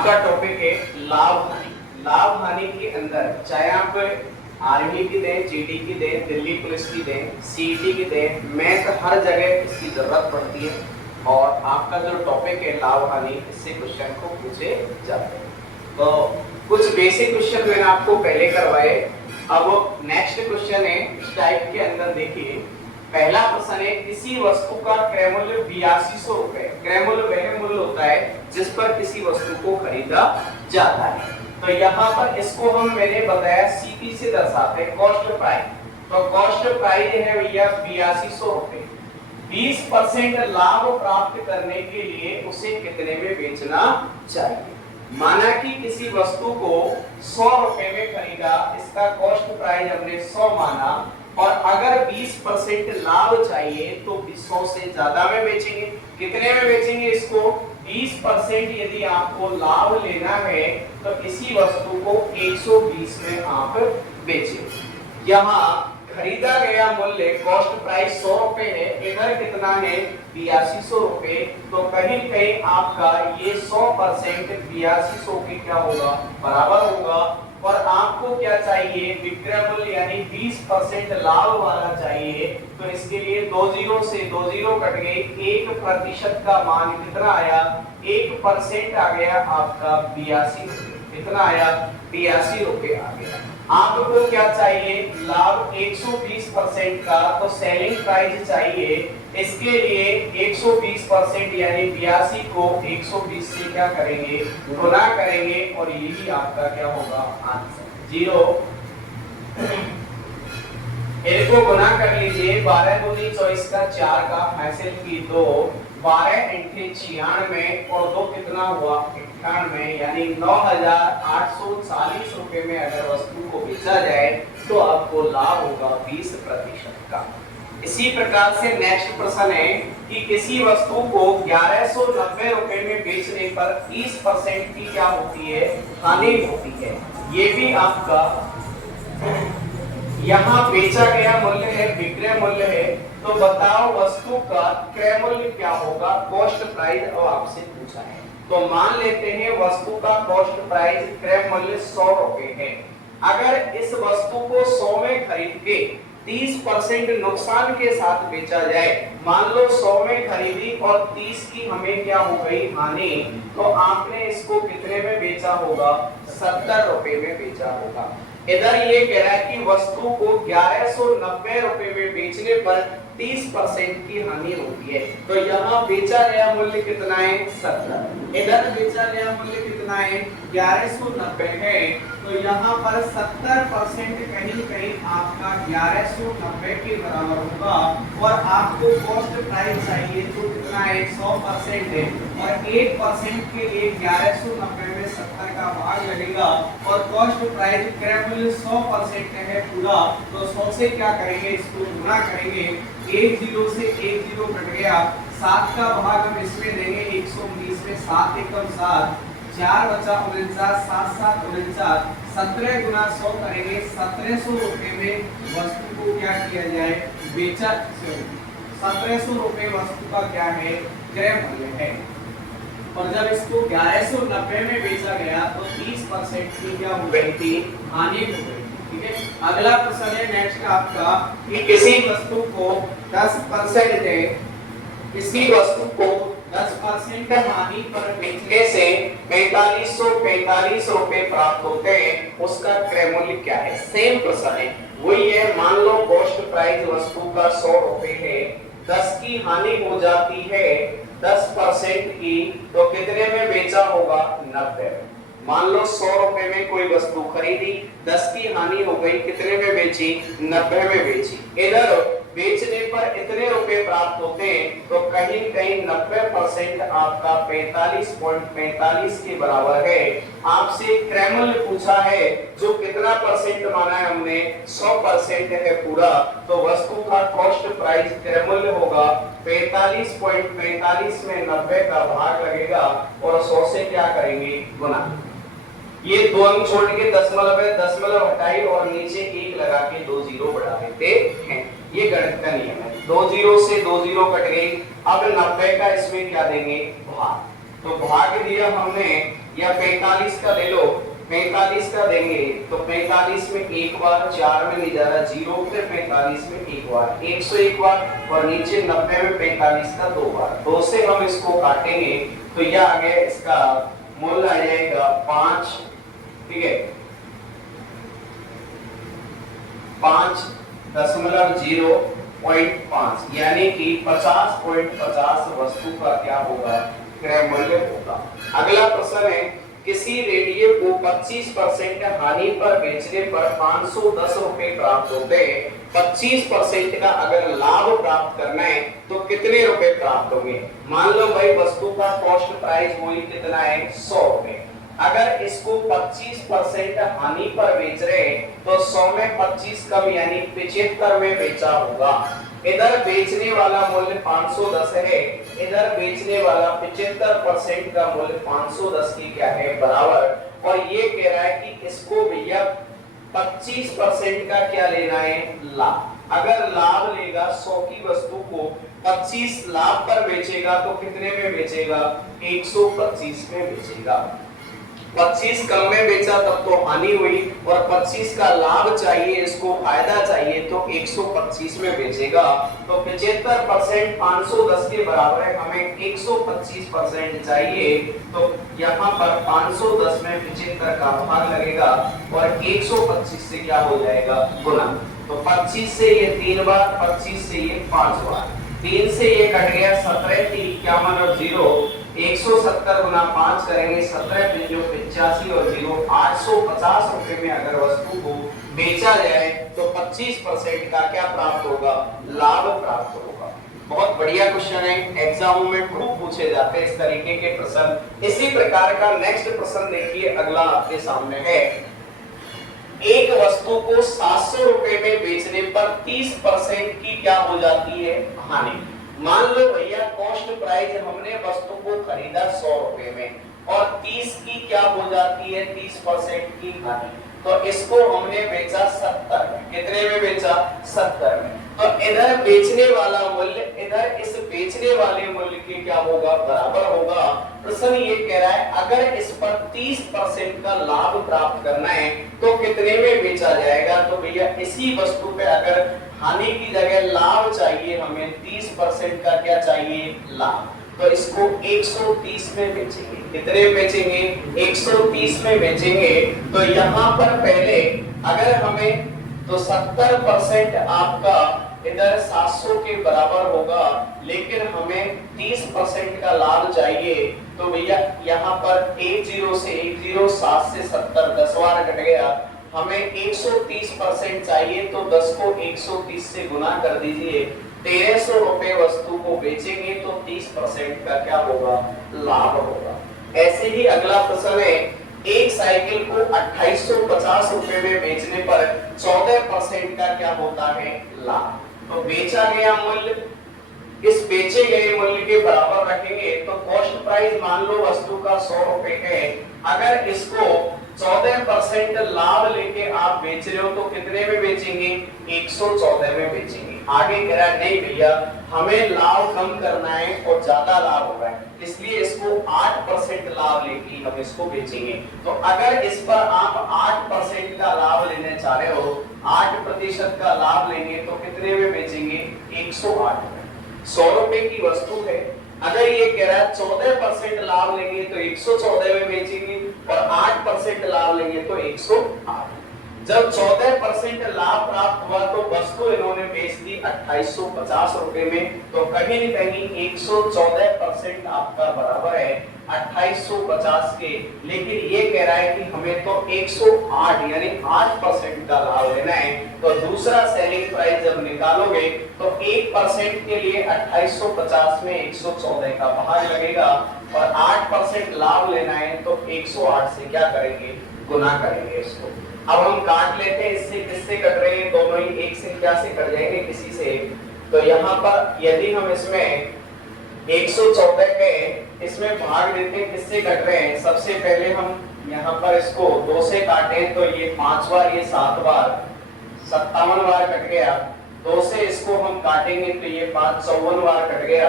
आपका टॉपिक है लाभ हानि। लाभ हानि के अंदर चाहे आप आर्मी की दें, जीडी की दें, दिल्ली पुलिस की दें, सीईटी की दें, मैथ हर जगह इसकी जरूरत पड़ती है। और आपका जो टॉपिक है लाभ हानि, इससे क्वेश्चन को पूछे जाते हैं। तो कुछ बेसिक क्वेश्चन मैंने आपको पहले करवाए। अब नेक्स्ट क्वेश्चन है इस टाइप के अंदर, देखिए पहला प्रश्न है, किसी वस्तु का क्रय मूल्य 8200 रुपए। क्रय मूल्य वह मूल्य होता है जिस पर किसी वस्तु को खरीदा जाता है। तो यहाँ पर इसको हम मैंने बताया सीपी से दर्शाते हैं, कॉस्ट प्राइस। तो कॉस्ट प्राइस है भैया 8200 रुपए। 20% लाभ प्राप्त करने के लिए उसे कितने में बेचना चाहिए। माना कि किसी वस्तु को 100 रुपए में खरीदा, इसका कॉस्ट प्राइस हमने 100 माना, और अगर 20% लाभ चाहिए तो 100 से ज्यादा में बेचेंगे। कितने में बेचेंगे इसको? 20% यदि आपको लाभ लेना है तो इसी वस्तु को 120 में आप बेचेंगे। यहाँ खरीदा गया मूल्य कॉस्ट प्राइस 100 रुपए है, इधर कितना है 8200 रुपए। तो कहीं कहीं आपका ये 100% 8200 के क्या होगा, बराबर होगा। और आपको क्या चाहिए, विक्रय मूल्य यानी 20% लाभ वाला चाहिए। तो इसके लिए 20 से 20 कट गए, 1% का मान कितना आया, 1% आ गया आपका 82 रुपए। कितना आया, 82 रुपए आ गया। आपको क्या चाहिए, लाभ 120% का, तो सेलिंग प्राइस चाहिए। इसके लिए 120% यानी 82 को 120 से क्या करेंगे, गुना करेंगे, और यही आपका क्या होगा आंसर 0। इनको गुना कर लीजिए, 12 दूनी 24 का 4 का हासिल की 2, 12 × 96 और 2 कितना हुआ 98, यानी 9840 रुपए में अगर वस्तु को बेचा जाए तो आपको लाभ होगा 20% का। इसी प्रकार से नेक्स्ट प्रश्न है कि किसी वस्तु को 1190 रुपए में बेचने पर 30% की क्या होती है, हानि होती है। ये भी आपका यहाँ बेचा गया मूल्य है, विक्रय मूल्य है। तो बताओ वस्तु का क्रय मूल्य क्या होगा, कॉस्ट प्राइस अब आपसे पूछा है। तो मान लेते हैं वस्तु का कॉस्ट प्राइस क्रय मूल्य 100 रुपए है। अगर इस वस्तु को 100 में खरीद के 30% नुकसान के साथ बेचा जाए, मान लो 100 में खरीदी और 30 की हमें क्या हो गई हानि, तो आपने इसको कितने में बेचा होगा, 70 रुपए में बेचा होगा। इधर ये कह रहा है कि वस्तु को 1190 रुपए में बेचने पर 30% की हानि होती है। तो यहाँ बेचा गया मूल्य कितना है, 70। इधर बेचा गया मूल्य कितना है, 1190 है। तो यहाँ पर 70% कहीं कहीं आपका 1190 के बराबर होगा। और आपको कॉस्ट प्राइस चाहिए तो कितना है, 100% है, और 1% के लिए 1190 में 70 का भाग लगेगा। और कॉस्ट प्राइस क्रय मूल्य 100% है पूरा, तो 100 से क्या करेंगे, इसको गुणा करेंगे। 10 से 10 कट गया, 7 का भाग हम इसमें देंगे 119 में, 7 एकम 7, 4 बचा 49, 7 7 49, 17 गुना 100 करेंगे। 1700 रुपए में वस्तु को क्या किया जाए, बेचा। 1700 रुपए वस्तु का क्या है, क्रय मूल्य है। और जब इसको 1190 में बेचा गया तो 30% की क्या हो गई थी, हानि हो गई। ठीक है, अगला प्रश्न है नेक्स्ट आपका कि किसी वस्तु को 10% है, किसी वस्तु को 10% हानि पर बेचने से 4545 रुपए प्राप्त होते हैं, उसका क्रय मूल्य क्या है। सेम प्रश्न है, वही है। मान लो कॉस्ट प्राइस वस्तु का 100 रुपए है, 10 की हानि हो जाती है 10% की, तो कितने में बेचा होगा, 90। मान लो 100 रुपए में कोई वस्तु खरीदी, 10 की हानि हो गई, कितने में बेची, 90 में बेची। इधर बेचने पर इतने रुपए प्राप्त होते हैं, तो कहीं कहीं 90% आपका 45.45 के बराबर है। आपसे क्रय मूल्य पूछा है, जो कितना परसेंट माना है हमने, 100% है पूरा। तो वस्तु का कॉस्ट प्राइस क्रय मूल्य होगा 45.45 में 90 का भाग लगेगा, और 100 से क्या करेंगे, गुना। ये 2 अंक छोड़ के दशमलव है, दशमलव हटाई और नीचे 1 लगा के 2 0 बढ़ा देते हैं। ये गणित का नियम है। 2 0 से 2 0 कट गई। अब 90 का इसमें क्या देंगे, भाग। तो भाग दिया हमने, या 45 का ले लो, 45 का देंगे तो 45 में एक बार, 4 में नहीं जा रहा 0, फिर 45 में एक बार, 101 बार, और नीचे 90 में 45 का 2 बार, 2 से हम इसको काटेंगे तो यह आ गया, इसका मूल्य आ जाएगा 5, ठीक है, 5.0.5 यानी कि 50.50 वस्तु का क्या होगा, क्रय मूल्य होगा। अगला प्रश्न है, किसी रेडियो को 25% हानि पर बेचने पर 510 रुपए प्राप्त होते हैं, 25% का अगर लाभ प्राप्त करना है तो कितने रुपए प्राप्त होंगे। मान लो भाई वस्तु का कॉस्ट प्राइस वही कितना है, 100 रुपए। अगर इसको 25% हानि पर बेच रहे हैं तो 100 में 25 कम यानी 75 में बेचा होगा। इधर बेचने वाला मूल्य 510 है, इधर बेचने वाला 75% का मूल्य 510 की क्या है, बराबर। और ये कह रहा है कि इसको भैया 25% का क्या लेना है, लाभ। अगर लाभ लेगा 100 की वस्तु को 25 लाभ पर बेचेगा तो कितने में बेचेगा, 125 में बेचेगा। 25 कम में बेचा तब तो हानि हुई, और 25 का लाभ चाहिए, इसको फायदा चाहिए तो 125 में बेचेगा। तो 75% 510 के बराबर है, हमें 125% चाहिए, तो यहाँ पर 510 में 75 का भाग लगेगा और 125 से क्या हो जाएगा, गुना। तो 25 से ये 3 बार, 25 से ये 5 बार, 3 से ये कट गया, 17 की क्या मानो 0, 170 गुना 5 करेंगे, 17 पंजो 85 और 0 850 रुपए में अगर वस्तु को बेचा जाए तो 25% का क्या प्राप्त होगा, लाभ प्राप्त होगा। बहुत बढ़िया क्वेश्चन है, एग्जाम में खूब पूछे जाते हैं इस तरीके के प्रश्न। इसी प्रकार का नेक्स्ट प्रश्न देखिए, अगला आपके सामने है, एक वस्तु को 700 रुपए में बेचने पर 30% की क्या हो जाती है, हानि। मान लो भैया कॉस्ट प्राइस हमने वस्तु को खरीदा 100 रुपए में और 30 की क्या हो जाती है, 30% की हानि। तो इसको हमने बेचा 70 में, कितने में बेचा, 70 में। तो इधर बेचने वाला मूल्य इधर इस बेचने वाले मूल्य के क्या होगा, बराबर होगा। प्रश्न ये कह रहा है अगर इस पर 30% का लाभ प्राप्त करना है तो कितने में बेचा जाएगा। तो भैया इसी वस्तु पे अगर हानि की जगह लाभ चाहिए, हमें 30% का क्या चाहिए, लाभ, तो इसको 130 में बेचेंगे। कितने में बेचेंगे, 130 में बेचेंगे। तो यहाँ पर पहले अगर हमें तो 70% आपका इधर 700 के बराबर होगा, लेकिन हमें 30% का लाभ चाहिए। तो भैया यहाँ पर 10 से 10 7 से 70 10 बार कट गया, हमें 130% चाहिए तो 10 को 130 से गुना कर दीजिए। 1300 रुपए वस्तु को बेचेंगे तो 30% का क्या होगा, लाभ होगा। ऐसे ही अगला प्रश्न है, एक साइकिल को 2850 रुपए में बेचने पर 14% का क्या होता है, लाभ। तो बेचा गया मूल्य इस बेचे गए मूल्य के बराबर रखेंगे। तो कॉस्ट प्राइस मान लो वस्तु का 100 रुपए है, अगर इसको 14% लाभ लेके आप बेच रहे हो तो कितने में बेचेंगे, 114 में बेचेंगे। आगे कह रहा है नहीं भैया हमें लाभ कम करना है और ज्यादा लाभ हो रहा है, इसलिए इसको 8% लाभ लेके हम इसको बेचेंगे। तो अगर इस पर आप 8% का लाभ लेने चाह रहे हो, 8% का लाभ लेंगे तो कितने में बेचेंगे, 108 में। 100 रुपए की वस्तु है, अगर ये कह रहा है 14% लाभ लेंगे तो 114 में बेचेंगे और 8% लाभ लेंगे तो 108। जब 14% लाभ प्राप्त हुआ तो वस्तु इन्होंने बेच दी 2850 रुपए में। तो कहीं न कहीं 114% आपका बराबर है 2850 के, लेकिन ये कह रहा है कि हमें तो 108 यानी 8% का लाभ लेना है। तो दूसरा सेलिंग प्राइस जब निकालोगे तो 1% के लिए 2850 में 114 का भाग लगेगा और 8% लाभ लेना है तो 108 से क्या करेंगे, गुना करेंगे इसको। अब हम काट लेते हैं, इससे किससे कट रहे हैं, दोनों ही एक से क्या से कट जाएंगे, किसी से। तो यहाँ पर यदि हम इसमें 114 के इसमें भाग देते हैं, किससे कट रहे हैं, सबसे पहले हम यहाँ पर इसको 2 से काटे तो ये 5 बार, ये 7 बार, 57 बार कट गया। 2 से इसको हम काटेंगे तो ये 5 54 बार कट गया।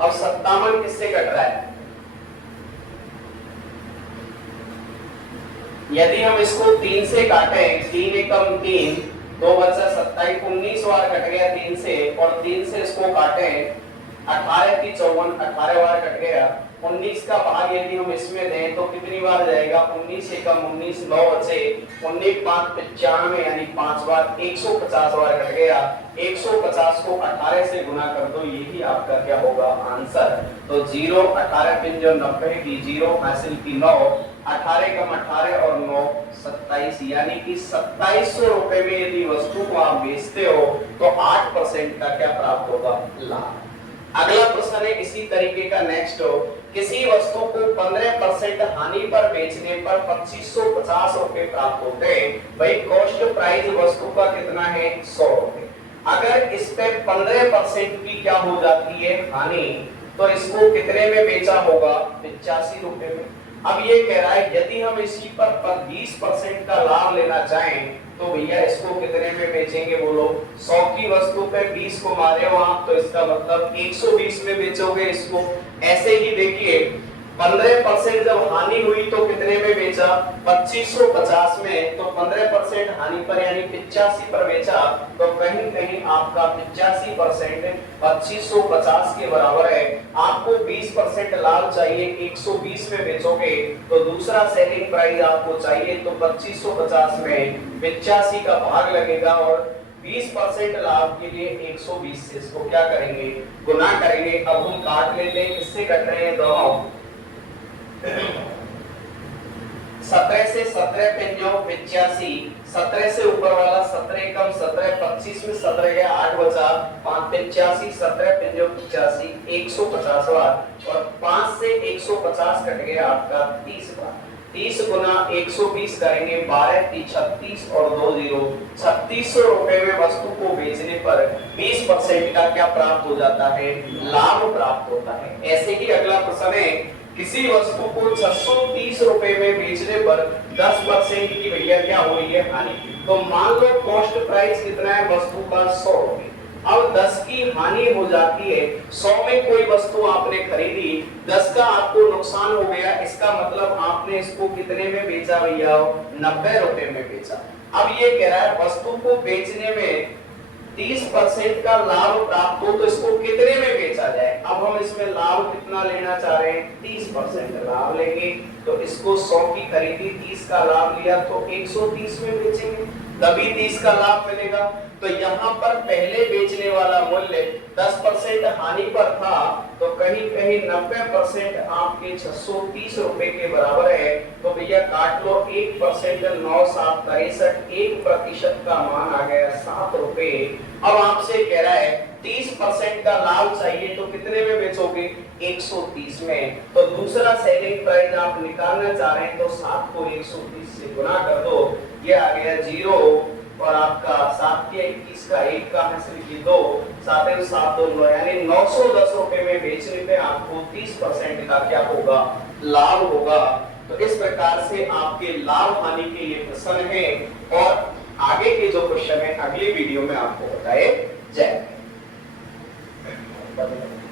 अब 57 किससे कट रहा है, यदि हम इसको 3 से काटें, 3 एकम 3, 2 बचा 27, 19 बार कट गया 3 से, और 3 से इसको काटें 18 की 54, 18 बार कट गया। 19 का भाग यदि हम इसमें दें तो कितनी बार जाएगा, 19 एकम 19, 9 बचे, 19 5 95, यानी 5 बार 150 बार कट गया। 150 को 18 से गुना कर दो, यही आपका क्या होगा आंसर। तो 0, 18 पिंजो 90 की 0 हासिल की 9, 18 कम 18 और 9 27, यानी कि 2700 रुपए में यदि वस्तु को आप बेचते हो तो 8% का क्या प्राप्त होगा, लाभ। अगला प्रश्न है इसी तरीके का नेक्स्ट हो, किसी वस्तु को 15% हानि पर बेचने पर 2550 रुपए प्राप्त होते हैं। भाई कॉस्ट प्राइस वस्तु का कितना है, 100 रुपए। अगर इस पे 15% की क्या हो जाती है हानि, तो इसको कितने में बेचा होगा, 85 रुपए में। अब ये कह रहा है यदि हम इसी पर 20% का लाभ लेना चाहें तो भैया इसको कितने में बेचेंगे, बोलो। 100 की वस्तु पे 20 को मारे हो आप, तो इसका मतलब 120 में बेचोगे इसको। ऐसे ही देखिए 15% जब हानि हुई तो कितने में बेचा, 2550 में, तो 15% हानि पर यानी 85 पर बेचा, तो कहीं कहीं आपका 85% 2550 के बराबर है। आपको 20% लाभ चाहिए, 120 में बेचोगे, तो दूसरा सेलिंग प्राइस आपको चाहिए, तो 2550 में 85 का भाग लगेगा और 20% लाभ के लिए 120 से इसको क्या करेंगे, गुना करेंगे। अब हम काट लेते हैं, किससे कट रहे हैं दोनों, 17 से 17 पंजों 85, 17 से ऊपर वाला 17 कम 17, 25 में 17 गया, 8 बचा, 5 85, 17 पंजों 85, 150 बार, और 5 से 150 कट गया आपका 30 बार। 30 गुना 120 करेंगे, 12 3 36 और 2 0, 3600 रुपए में वस्तु को बेचने पर 20% का क्या प्राप्त हो जाता है, लाभ प्राप्त होता है। ऐसे ही अगला प्रश्न है, किसी वस्तु को 630 रुपए में बेचने पर 10% की भैया क्या हो रही है, हानि। तो मान लो कॉस्ट प्राइस कितना है वस्तु का, 100 रुपए। अब 10 की हानि हो जाती है, 100 में कोई वस्तु आपने खरीदी, 10 का आपको नुकसान हो गया, इसका मतलब आपने इसको कितने में बेचा भैया, 90 रुपए में बेचा। अब ये कह रहा है वस्तु को बेचने में 30% का लाभ प्राप्त हो तो इसको कितने में बेचा जाए। अब हम इसमें लाभ कितना लेना चाह रहे हैं, 30% लाभ लेंगे, तो इसको 100 की खरीदी, 30 का लाभ लिया, तो 130 में बेचेंगे, तभी 30 का लाभ मिलेगा। तो यहाँ पर पहले बेचने वाला मूल्य 10% हानि पर था, तो कहीं कहीं 90% आपके 630 रुपए के बराबर है। तो भैया काट लो, 1% 9 7 63, 1% का मान आ गया 7 रुपए। अब आपसे कह रहा है 30% का लाभ चाहिए, तो कितने में बेचोगे, 130 में। तो दूसरा सेलिंग प्राइस आप निकालना चाह रहे हैं, तो 7 को 130 से गुना कर दो, ये आ गया 0, और आपका 7 के 21 का 1 का हासिल की 2, 7 7 2 9, यानी 910 रुपए में बेचने पे आपको 30% का क्या होगा, लाभ होगा। तो इस प्रकार से आपके लाभ हानि के ये प्रश्न है, और आगे के जो क्वेश्चन है अगली वीडियो में आपको बताए जाएंगे।